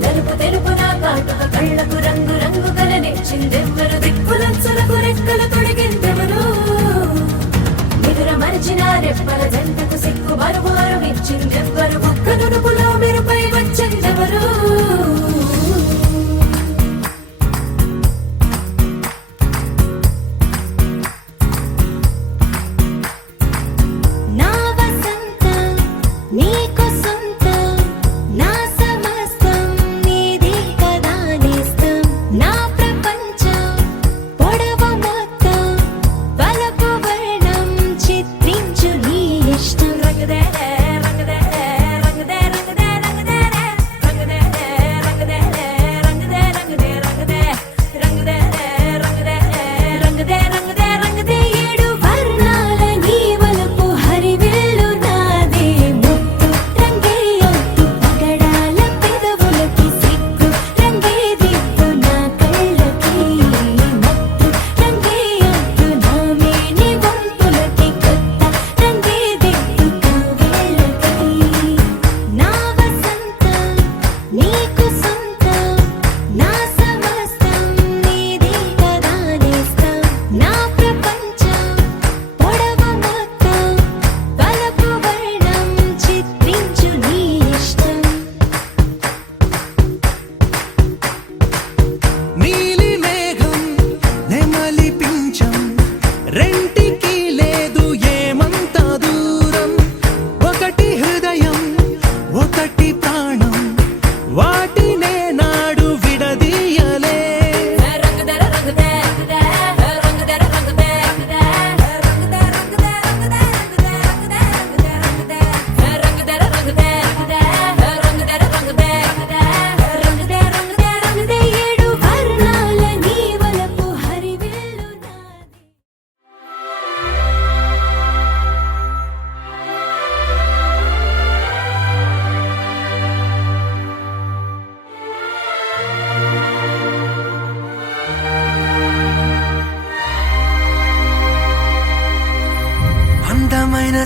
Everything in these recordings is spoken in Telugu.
నలుపు తెలుపు నా కాటుక కళ్ళకు రంగు రంగు కలనిచ్చిందెవ్వరు దిక్కులంచులకు రెక్కలు తొడిగిందెవరు నిదుర మరిచిన రెప్పల జంటకు సిక్కు మరుమారు ఇచ్చిందెవ్వరు ఒక్క నునుపులో మెరుపై వచ్చిందెవరు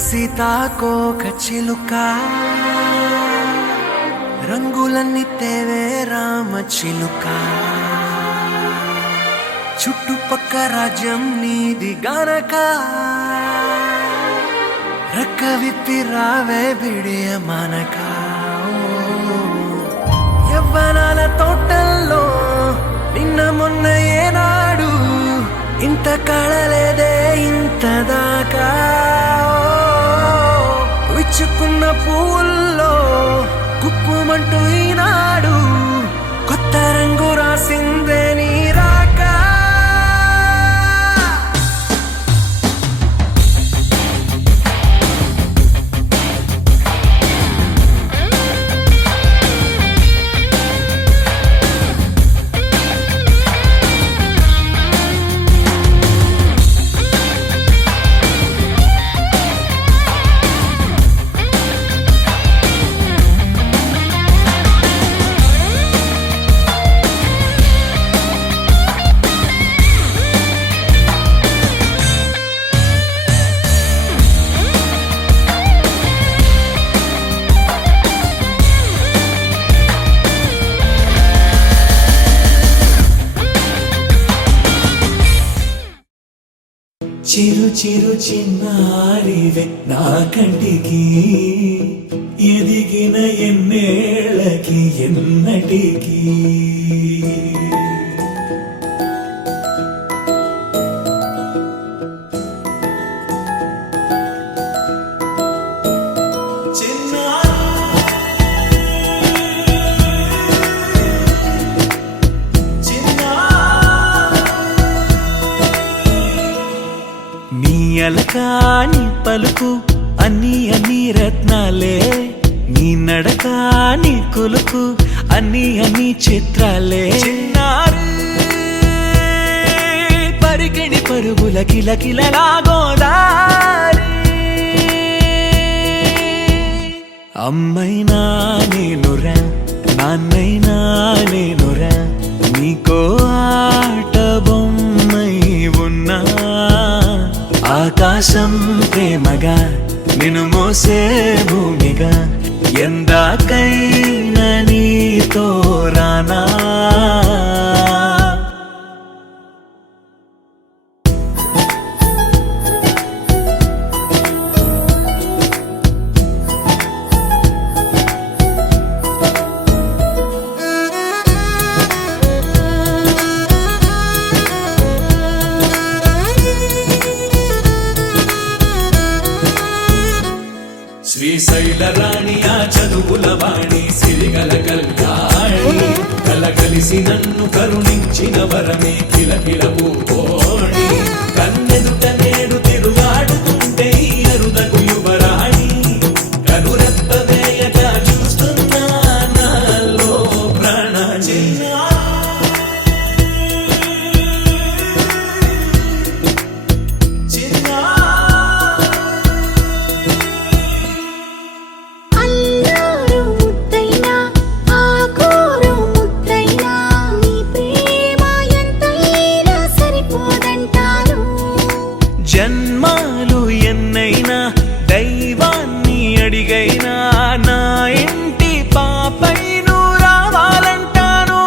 సీతాకోక చిలుక రంగులన్నీ తేవే రామ చిలుక చుట్టుపక్క రాజ్యం నీది గనక రెక్క విప్పి రావే బిడియ మనక యవ్వనాల తోటల్లో నిన్న మొన్న ఏనాడు ఇంత కళలేదే ఇంత దాకా విచ్చుకున్న పూల్లో కుప్పుమంటూ ఈనాడు కొత్త రంగు రాసిందే నీ రాక చిరు చిరు చిన్నారివే నా కంటికి ఎదిగిన ఎన్నేళ్ళకి ఎన్నటికి అలకాని పలుకు అన్ని అన్ని రత్నాలే నీ నడక నీ కులుకు అన్ని అన్ని చిత్రాలే చిన్నారు పరికిణి పరుగుల కిలకిలలాగోదారి అమ్మైనా నేనురా నాన్నైనా రాకైన నీతో రానా శ్రీశైల రాణి ఆ చదువుల వాణి సిరిగల కళ్యాణి కలగలిసి నన్ను కరుణించిన వరమే కిలకిల పూకోణి కన్నెదుట నేడు తిరుగాడుతుంటే ఈ అరుదకు యువరాణి కనురెప్ప వేయక చూస్తున్నా నాలో ప్రాణ అల్లారు ముద్దైనా ఆకోరు ముద్దైనా నీ ప్రేమ ఎంతైనా సరిపోదంటారు జన్మాలు ఎన్నైనా దైవాన్ని అడిగైనా నా ఇంటి పాపై నువ్వు రావాలంటాను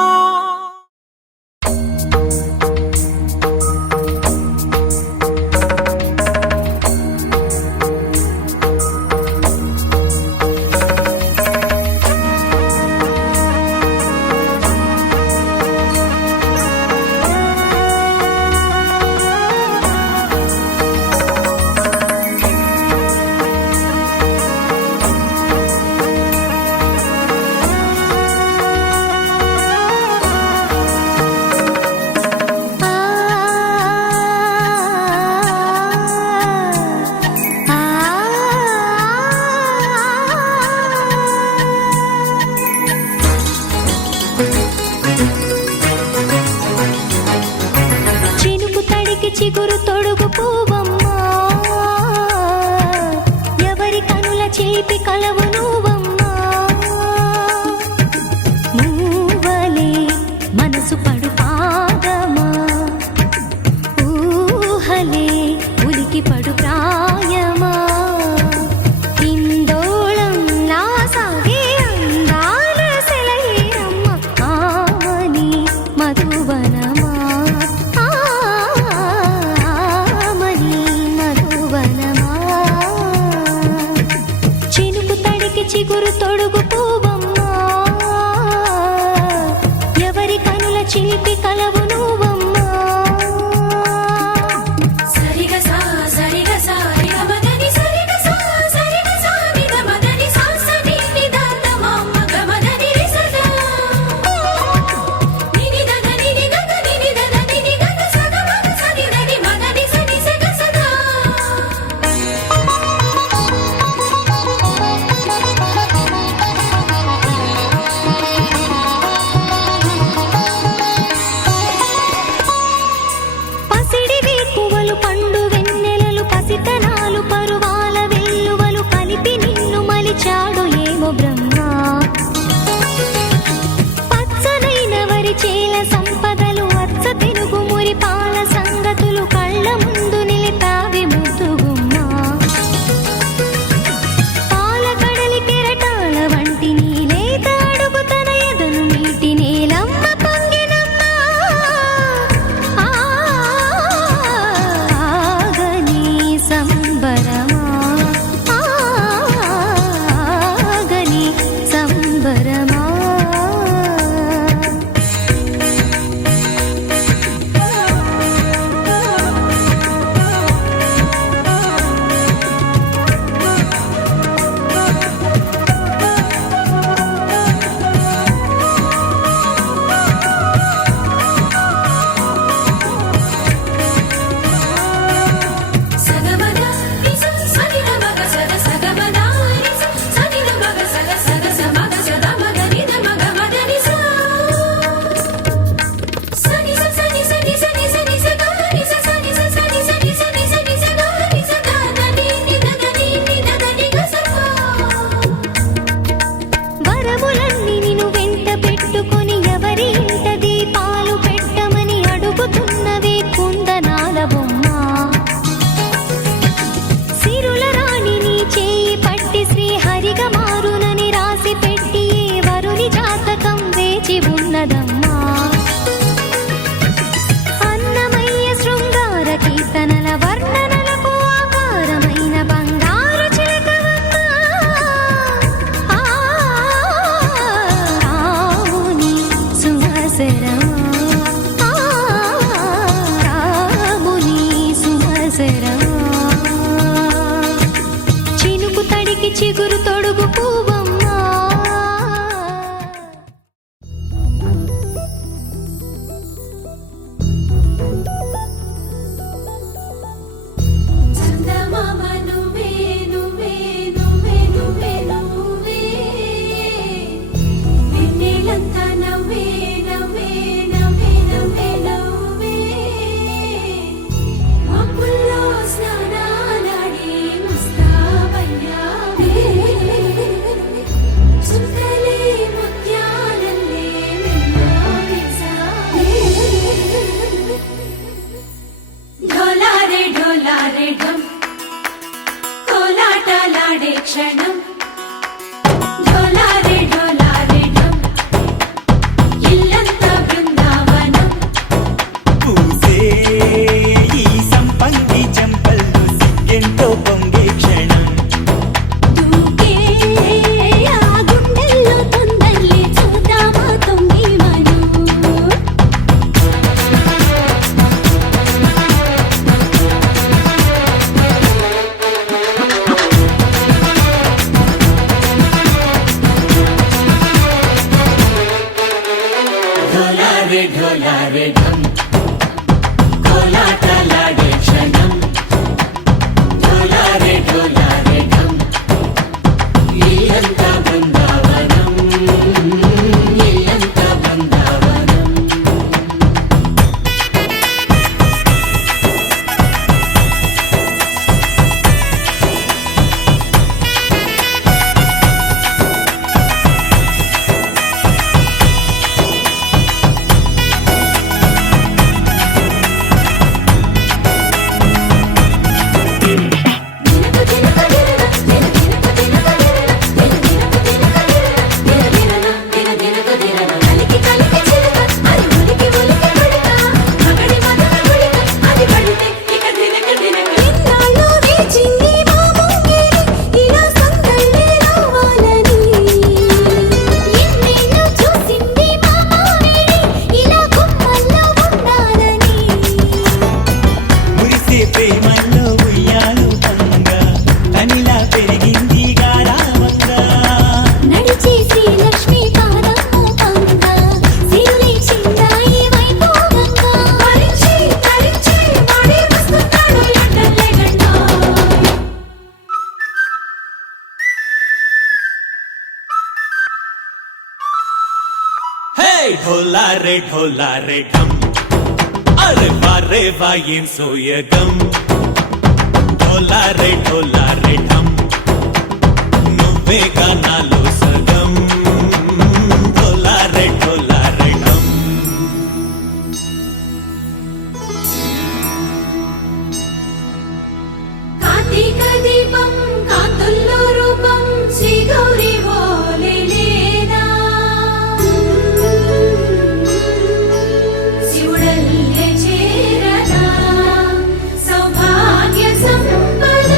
చినుకు తడికి చిగురు తొడుగు పూవమ్మా ఎవరి కనుల చేపి కలవు నువ్వమ్మా నువ్వలే మనసు పడు పాదమా ఊహలే ఉలికి పడు ప్రాయమా ఇందోళం నా సాగే అందాల సెలయేరమ్మ ఆమని మధువనమా ఆమని ఊరంతా నవ్వే నవ్వే నవ్వే నవ్వే నవ్వే మబ్బుల్లో స్నానాలాడి ముస్తాబయ్యావే చుక్కలే ముత్యాలల్లే మెన్నావేశావే ఢోలారే ఢోలారే ఢమ్ కోలాటలాడే క్షణం ఢోలారే ఢోలారే ఢమ్ ఇల్లంతా బృందావనం పూసే ఈ సంపంగి చెంపల్లో సిగ్గెంతో పొంగే క్షణం దూకే ఆ గుండెల్లో తొందరలే చూద్దామా తొంగి మనం ఢోలారే ఢోలారే ఢమ్ కోలాటలాడే క్షణం ఢోలారే ఢోలారే ఢమ్ ఇల్లంతా బృందావనం ఇల్లంతా బృందావనం మురిసే ప్రేమల్లో ఉయ్యాలు పంగా తనిలా పెరిగింది గారావంగా నడిచే శ్రీలక్ష్మి పాదము పంగా సిరులి చిందాయి వైభోగంగా తరించి తరించి వాడి వస్తున్నాడు ఎండలే గండా హే ఢోలారే ఢోలారే ఢమ్ అరే వారే వాయేం సోయగం ఢోలారే ఢోలారే ఢమ్ నువ్వే గానాలో సగం ఢోలారే ఢోలారే ఢమ్ కార్తీక దీపం కాంతుల్లో రూపం శ్రీ గౌరీ ఓలే లేదా శివుడల్లే చేరదా సౌభాగ్య సంపద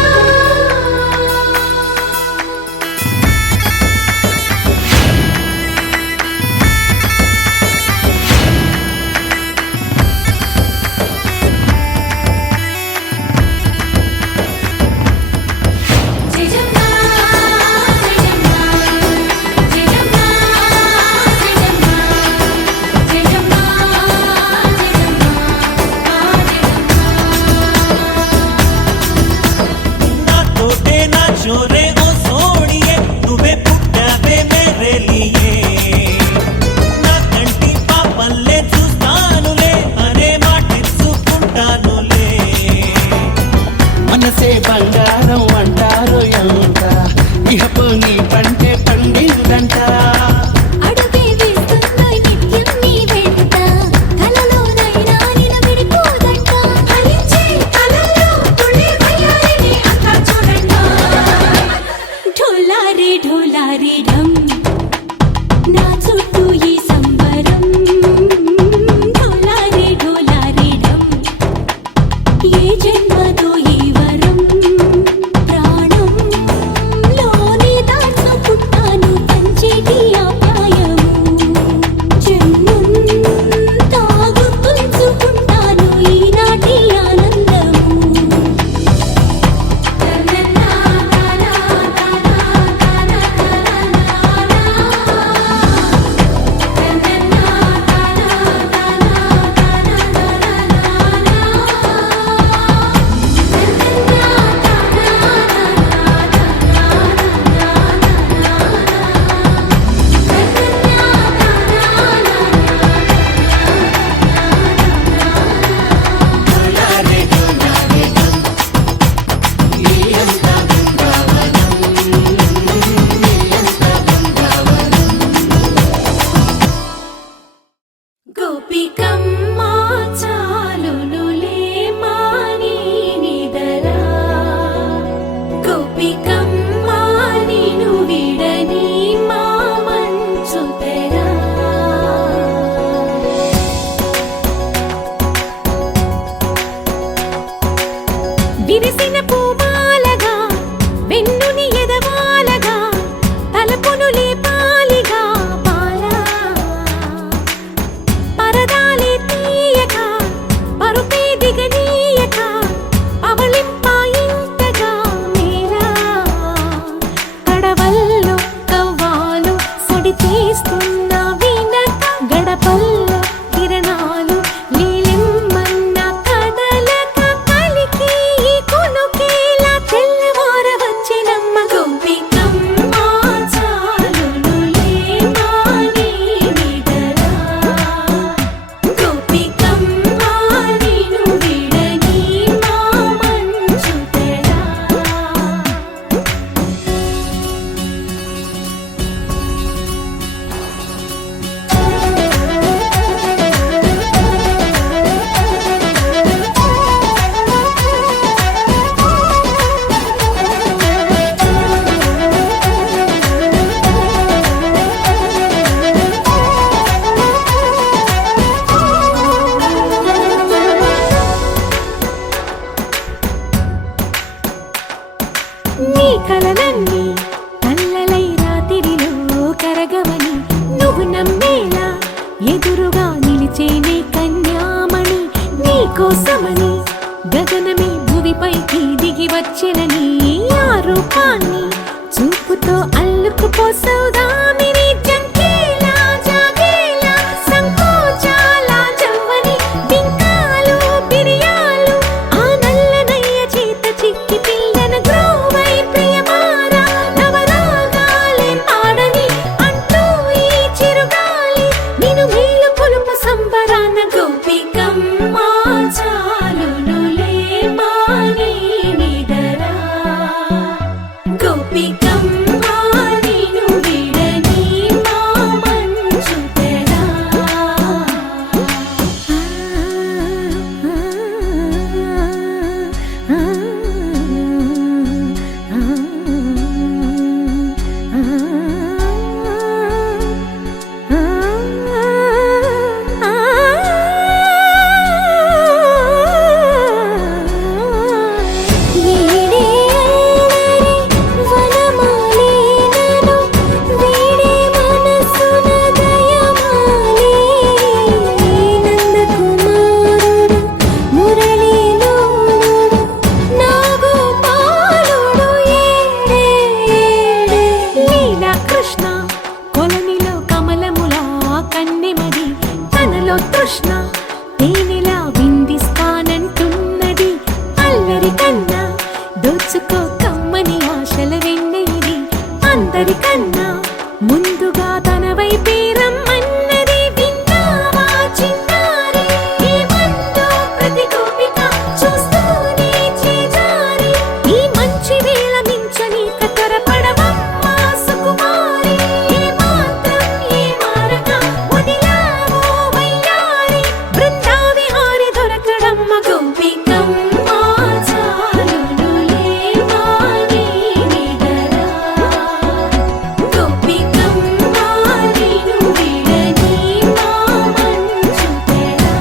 కృష్ణ తేనెలా విందిస్తానంటున్నది అల్లరి కన్నా దోచుకో కమ్మని ఆశల వెన్నెది అందరికన్నా ముందుగా తన వైపే రమ్మన్నది విన్నావా చిన్నారి ఏమందో ప్రతి గోపిక చూస్తూనే చేజారి ఈ మంచి వేళ మించని కతరపడవమ్మా సుకుమారి ఏ మాత్రం ఏ మారక వదిలావో వయ్యారి బృందావిహారి దొరకడమ్మ గోపికమ్మ చాలునులే వాణి నిదరా గోపికమ్మ నిను విడని మా మంచు తెరా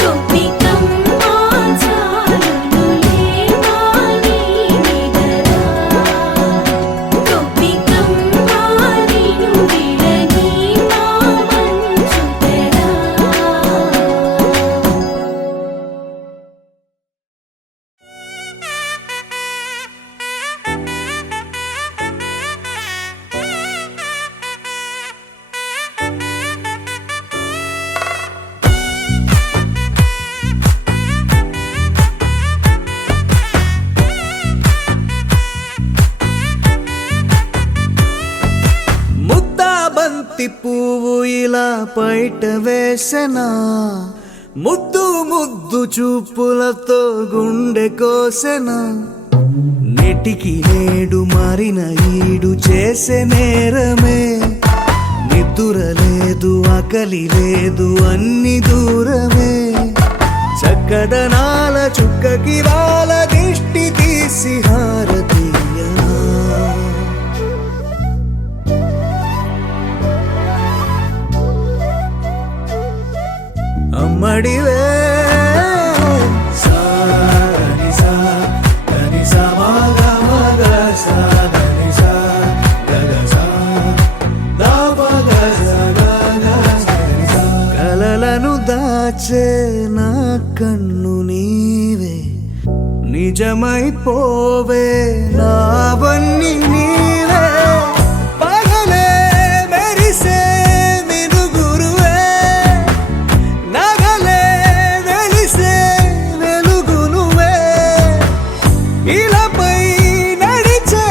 గోపికమ్మ చాలునులే వాణి నిదరా గోపికమ్మ నిను విడని మా మంచు తెరా ముద్దా బంతి పువ్వు ఇలా బయట వేసెనా ముద్దు ముద్దు చూపులతో గుండె కోసెనా నెటికి నేడు మారిన ఈడు చేసే నేరమే నిద్ర లేదు ఆకలి లేదు అన్ని దూరమే చక్కదనాల చుక్కకి వాళ్ళ దిష్టి తీసి హారతీయనా అమ్మడివే సాని సా దని సా మగ మగ సా దని సా గగ సా దా పగ సా గగ సని సా కలలను దాచే నా కన్ను నీవే నిజమైపోవే నావన్నీ నీవే పగలే మెరిసే మినుగురువే నగలే వెలిసే వెలుగు నువ్వే ఇలాపై నడిచే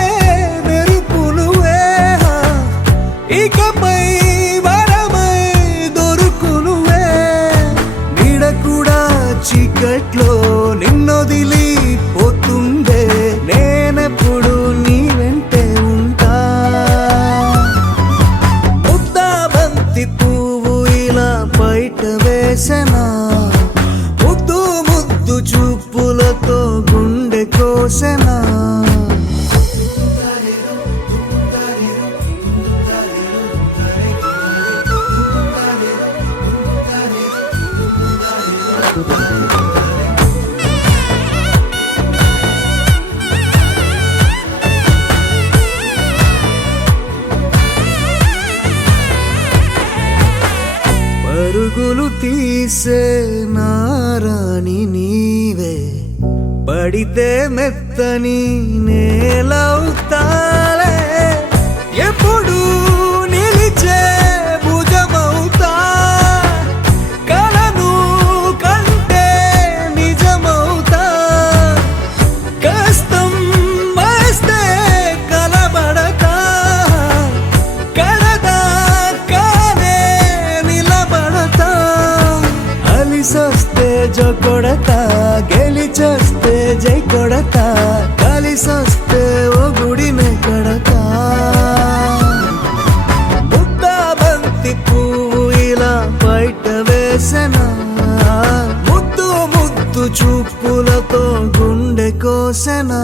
మెరుపు నువ్వే ఇకపై వరమై దొరుకు నువ్వే నీడ కూడా చీకట్లో నిన్నొదిలి పోతుండే నేనెప్పుడు నీ వెంటే ఉంటా ముద్దా బంతి పువ్వు ఇలా బయట వేసెనా ముద్దు ముద్దు చూపులతో గుండె కోసెనా పరుగులు తీసే నారాణి నీవే పడితే మెత్తని నేలవుతాలే ఎప్పుడు నిలిచే భుజమవుతా కలను కంటే నిజమవుతా కష్టం వస్తే కలబడతా కడదా కానే నిలబడతా అలిసొస్తే జో కొడతా గెలిచొస్తే జై కొడతా కలిసొస్తే ఓ గుడినే కడతా ముద్దా బంతి పువ్వు ఇలా బయట వేసెనా ముద్దు ముద్దు చూపులతో గుండె కోసెనా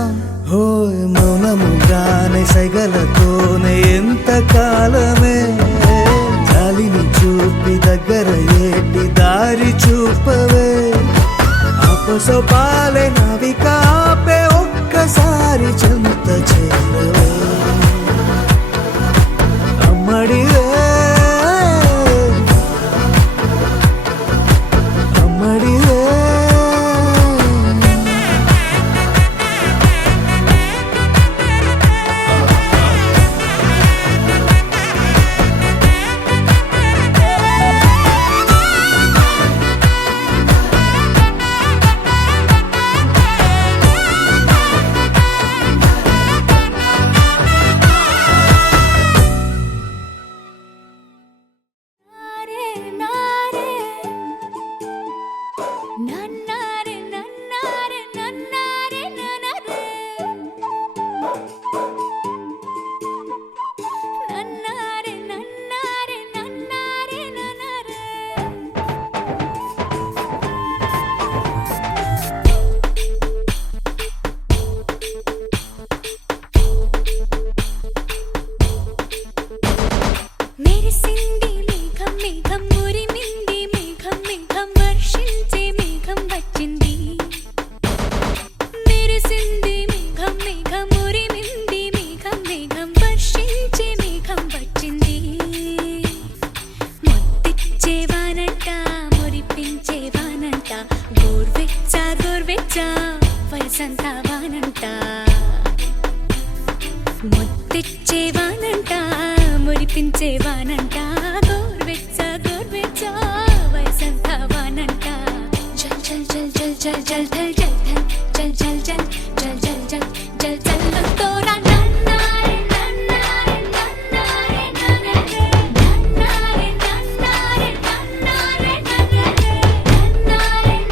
హోయ్ మౌనముగానే సైగలతోనే ఎంత కాలమే జాలిని చూపి దగ్గర ఏటి దారి చూపవే అపసోపాలే నవిక ఆపే ఒక్కసారి చెంత చేరవే అమ్మడివే అమ్మడివే కురిసేవానంట గోర్వెచ్చ గోర్వెచ్చ వయసంతా వానంట జల్ జల్ జల్ జల్ జల్ జల్ జల్ జల్ జల్ జల్ జల్ జల్ జల్ జల్ జల్ జల్ తోరా నన్నారే నన్నారే నన్నారే నన్నారే నన్నారే నన్నారే నన్నారే నన్నారే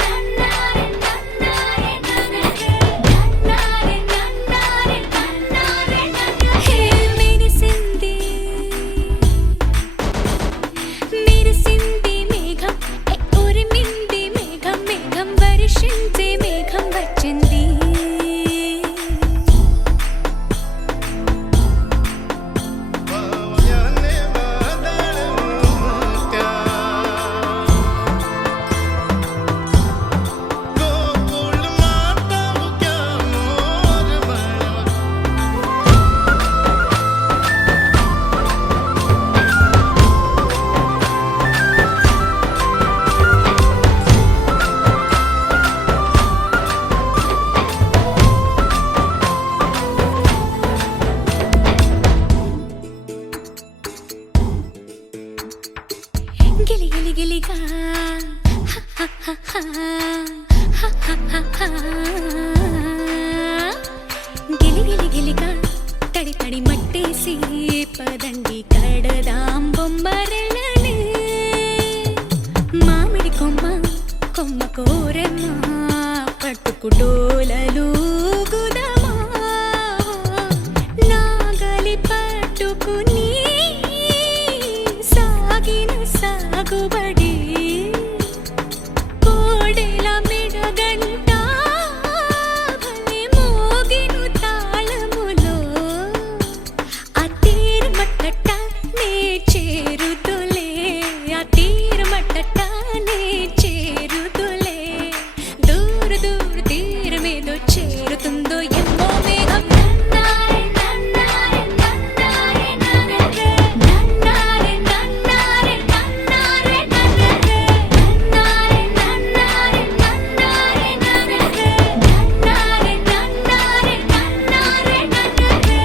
నన్నారే నన్నారే నన్నారే నన్నారే నన్నారే హే మెరిసింది మెరిసింది మేఘం ఉరిమింది మేఘం మేఘం వర్షించే మేఘం వచ్చింది గిలి గిలి గిలిగా గిలి గిలి గిలిగా తడి తడి మట్టేసి పదండి కడదాం బొమ్మరలని మామిడి కొమ్మ కొమ్మ కోరెమ్మ పట్టుకు డోలలు గుదమా నాగలి పట్టుకుని సాగిన సాగుబడి కోడెల మెడగంట భలే మోగిను తాళములో ఆ తీరమట్టట నే చేరుతులే ఆ తీరమట్టట నే చేరుతులే దూర దూర తీరమేదో చేరుతుందో ఏమో మేఘం నన్నారే నన్నారే నన్నారే నన్నారే నన్నారే నన్నారే నన్నారే నన్నారే నన్నారే నన్నారే నన్నారే నన్నారే నన్నారే నన్నారే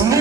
ఉన్ని